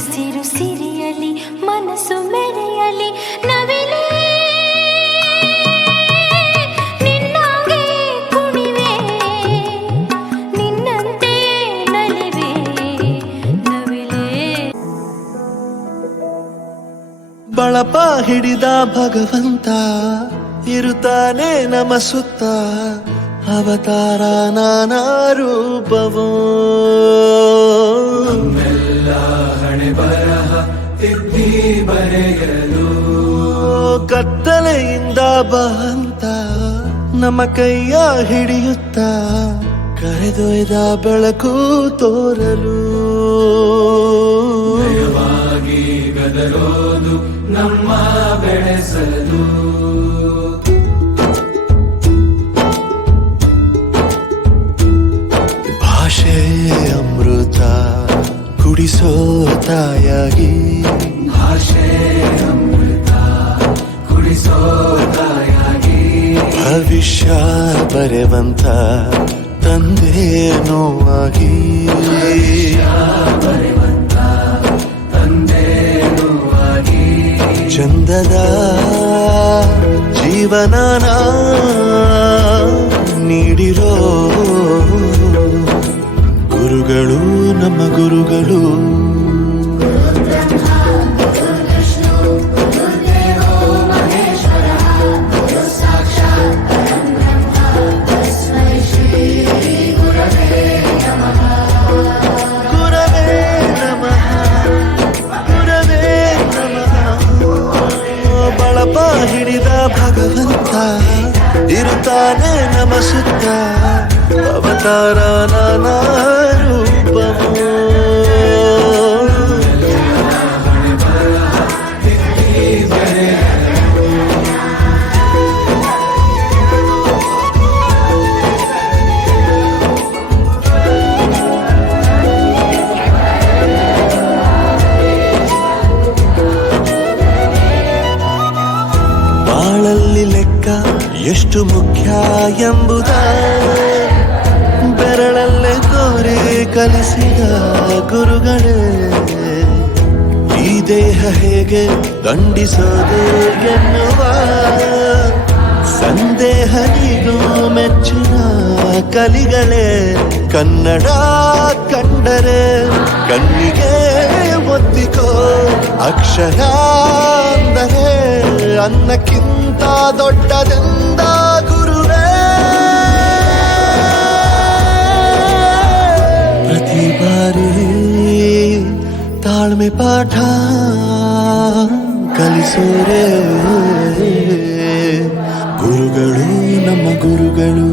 ಹಸಿರು ಸಿರಿಯಲಿ ಮನಸ್ಸು ಮೆರೆಯಲಿ ನವಿಲೇ ನಿನ್ನಾಗೆ ಕುಣಿವೆ ನಿನ್ನಂತೆ ನಲಿವೆ ನವಿಲೇ. ಬಳಪ ಹಿಡಿದ ಭಗವಂತ ಇರುತ್ತಾನೆ ನಮ ಸುತ್ತ, ಅವತಾರ ನಾನಾ ರೂಪವೋ. ಹಣೆ ಬರಹ ತಿದ್ದಿ ಬರೆಯಲು ಕತ್ತಲೆಯಿಂದ ಬಂತ ನಮ್ಮ ಕೈಯ ಹಿಡಿಯುತ್ತ, ಕರೆದೊಯ್ದ ಬೆಳಕು ತೋರಲು. ಭಯವಾಗಿ ಗದರೋದು ನಮ್ಮ ಬೆಳೆಸಲು. ಭಾಷೆ ಅಮೃತ ಕುಡಿಸೋ ತಾಯಾಗಿ, ಭಾಷೆ ಅಮೃತ ಕುಡಿಸೋ ತಾಯಾಗಿ. ಭವಿಷ್ಯ ಬರೆವಂತ ತಂದೆ ನೋವಾಗಿ, ಬರೆವಂತ ತಂದೆ ನೋವಾಗಿ. ಚಂದದ ಜೀವನನ ನೀಡಿರೋ ಗುರುಗಳು ನಮ್ಮ ಗುರುಗಳು. ಬಳಪ ಹಿಡಿದ ಭಗವಂತ ಇರುತ್ತಾನೆ ನಮ ಸುತ್ತ, ಅವತಾರ ನಾನಾ ರೂಪವೋ. ಬಾಳಲ್ಲಿ ಲೆಕ್ಕ ಎಷ್ಟು ಮುಖ್ಯ ಎಂಬುದ ಬೆರಳಲ್ಲೇ ತೋರಿ ಕಲಿಸಿದ ಗುರುಗಳೇ. ಈ ದೇಹ ಹೇಗೆ ದಂಡಿಸೋದು ಎನ್ನುವ ಸಂದೇಹನಿಗೂ ಮೆಚ್ಚಿನ ಕಲಿಗಳೇ. ಕನ್ನಡ ಕಂಡರೆ ಕಣ್ಣಿಗೆ ಒತ್ತಿಕೋ, ಅಕ್ಷರ ಅಂದರೆ ಅನ್ನಕ್ಕಿಂತ ದೊಡ್ಡದೆಂದ ಗುರುವೇ. ಪ್ರತಿ ಬಾರಿ ತಾಳ್ಮೆ ಪಾಠ ಕಲಿಸೋರೆ ಗುರುಗಳು ನಮ್ಮ ಗುರುಗಳು.